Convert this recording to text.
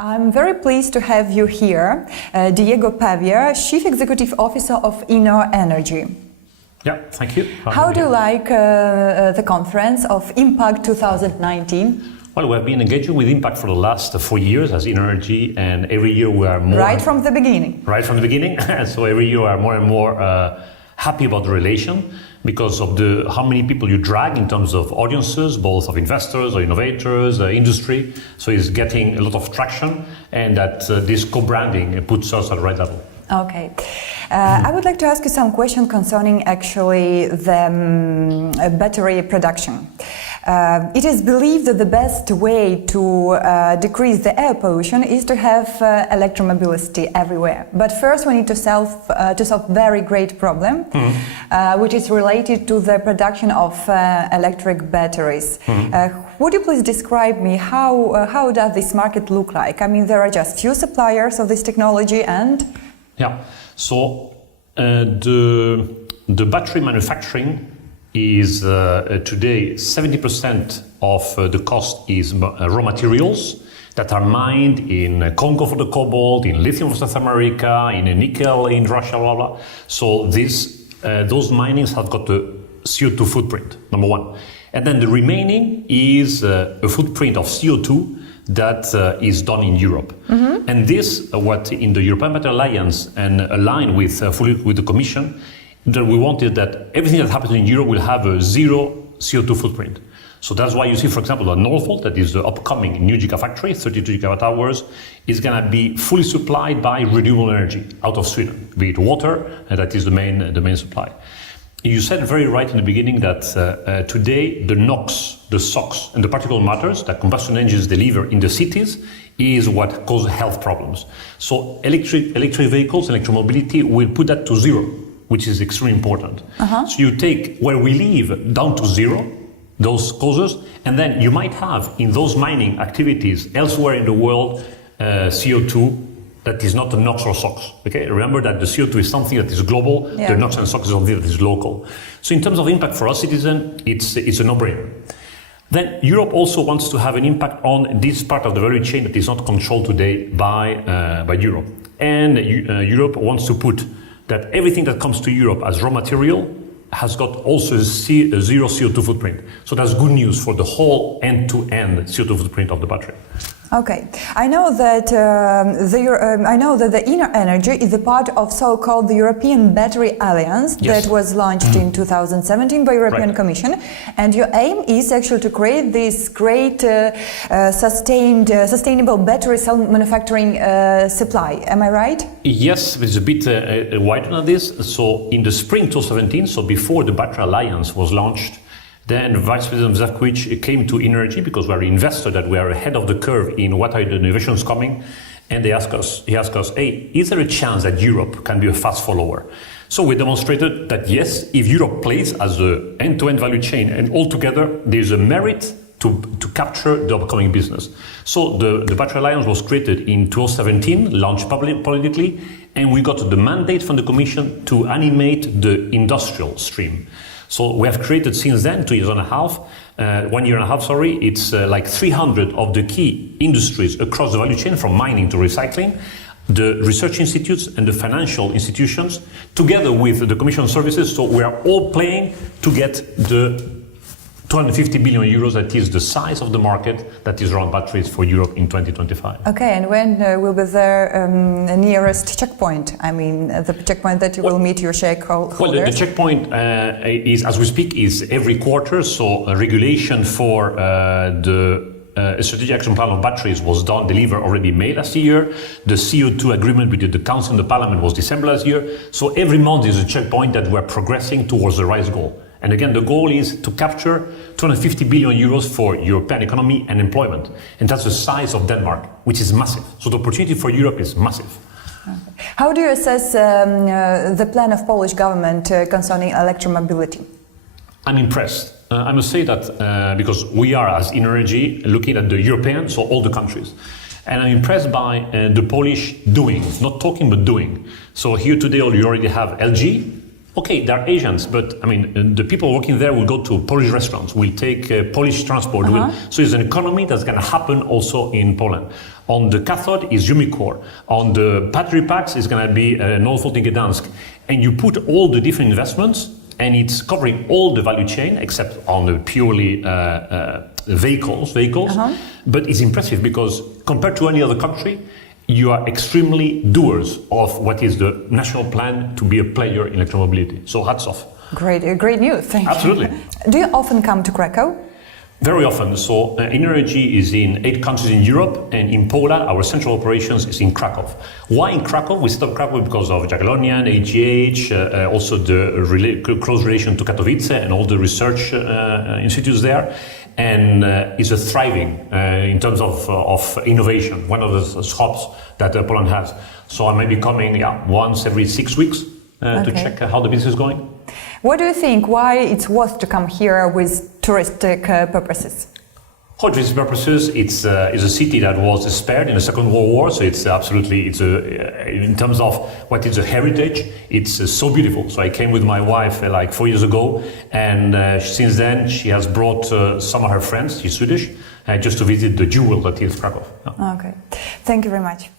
I'm very pleased to have you here, Diego Pavia, Chief Executive Officer of InnoEnergy. Yeah, thank you. How do you like the conference of Impact 2019? Well, we have been engaging with Impact for the last 4 years as InnoEnergy, and every year we are more... Right from the beginning. Right from the beginning. So every year we are more and more happy about the relation because of how many people you drag in terms of audiences, both of investors or innovators, industry. So it's getting a lot of traction, and that this co-branding puts us at the right level. Okay. I would like to ask you some questions concerning actually the battery production. It is believed that the best way to decrease the air pollution is to have electromobility everywhere. But first we need to solve very great problem, which is related to the production of electric batteries. Would you please describe me how does this market look like? I mean, there are just few suppliers of this technology and... Yeah, so the battery manufacturing is today 70% of the cost is raw materials that are mined in Congo for the cobalt, in lithium for South America, in nickel in Russia, blah, blah. So those minings have got a CO2 footprint, number one. And then the remaining is a footprint of CO2 that is done in Europe. And this, what in the European Battery Alliance and aligned with fully with the Commission, that we wanted that everything that happens in Europe will have a zero CO2 footprint. So that's why you see, for example, that Northvolt, that is the upcoming new gigafactory, 32 gigawatt hours, is going to be fully supplied by renewable energy out of Sweden, be it water, and that is the main supply. You said very right in the beginning that today the NOx, the SOx, and the particulate matters that combustion engines deliver in the cities is what causes health problems. So electric vehicles, electromobility will put that to zero, which is extremely important. So you take where we live down to zero, those causes, and then you might have in those mining activities elsewhere in the world CO2 that is not the NOx or SOx. Okay, remember that the CO2 is something that is global. The NOx and SOx is something that is local. So in terms of impact for us citizens, it's a no-brainer. Then Europe also wants to have an impact on this part of the value chain that is not controlled today by Europe. And Europe wants to put that everything that comes to Europe as raw material has got also a zero CO2 footprint. So that's good news for the whole end-to-end CO2 footprint of the battery. Okay, I know that the InnoEnergy is a part of so-called the European Battery Alliance that was launched in 2017 by European Commission, and your aim is actually to create this great sustainable battery cell manufacturing supply. Am I right? Yes, it's a bit wider than this. So in the spring 2017, so before the Battery Alliance was launched, then Vice President Zafkovic came to InnoEnergy because we are an investor that we are ahead of the curve in what are the innovations coming. And he asked us, hey, is there a chance that Europe can be a fast follower? So we demonstrated that yes, if Europe plays as an end-to-end value chain and altogether, there's a merit to capture the upcoming business. So the Battery Alliance was created in 2017, launched publicly, and we got the mandate from the Commission to animate the industrial stream. So we have created since then, 1.5 years, it's like 300 of the key industries across the value chain, from mining to recycling, the research institutes and the financial institutions, together with the Commission services. So we are all playing to get the 250 billion euros, that is the size of the market that is around batteries for Europe in 2025. Okay, and when will be the nearest checkpoint? I mean, the checkpoint that you will meet your shareholders? Well, the checkpoint is, as we speak, is every quarter. So a regulation for the strategic action plan on batteries was delivered already May last year. The CO2 agreement between the Council and the Parliament was December last year. So every month is a checkpoint that we're progressing towards the right goal. And again, the goal is to capture 250 billion euros for European economy and employment. And that's the size of Denmark, which is massive. So the opportunity for Europe is massive. How do you assess the plan of Polish government concerning electromobility? I'm impressed. I must say that because we are, as InnoEnergy, looking at the European, so all the countries. And I'm impressed by the Polish doing, not talking, but doing. So here today, you already have LG, Okay, they're Asians, but I mean, the people working there will go to Polish restaurants, will take Polish transport. So it's an economy that's going to happen also in Poland. On the cathode is Umicore. On the battery packs is going to be Northvolt in Gdansk. And you put all the different investments, and it's covering all the value chain except on the purely vehicles. But it's impressive because compared to any other country, you are extremely doers of what is the national plan to be a player in electromobility. So hats off. Great news. Thank you. Absolutely. Do you often come to Krakow? Very often. So EIT is in 8 countries in Europe, and in Poland, our central operations is in Krakow. Why in Krakow? We set up Krakow because of Jagiellonian, AGH, also the close relation to Katowice and all the research institutes there. And is a thriving in terms of innovation, one of the hubs that Poland has. So I may be coming once every 6 weeks to check how the business is going. What do you think? Why it's worth to come here with touristic purposes? For touristic purposes, it's a city that was spared in the Second World War, so it's absolutely, in terms of what is a heritage, it's so beautiful. So I came with my wife like 4 years ago, and since then she has brought some of her friends, she's Swedish, just to visit the jewel that is Krakow. Okay, thank you very much.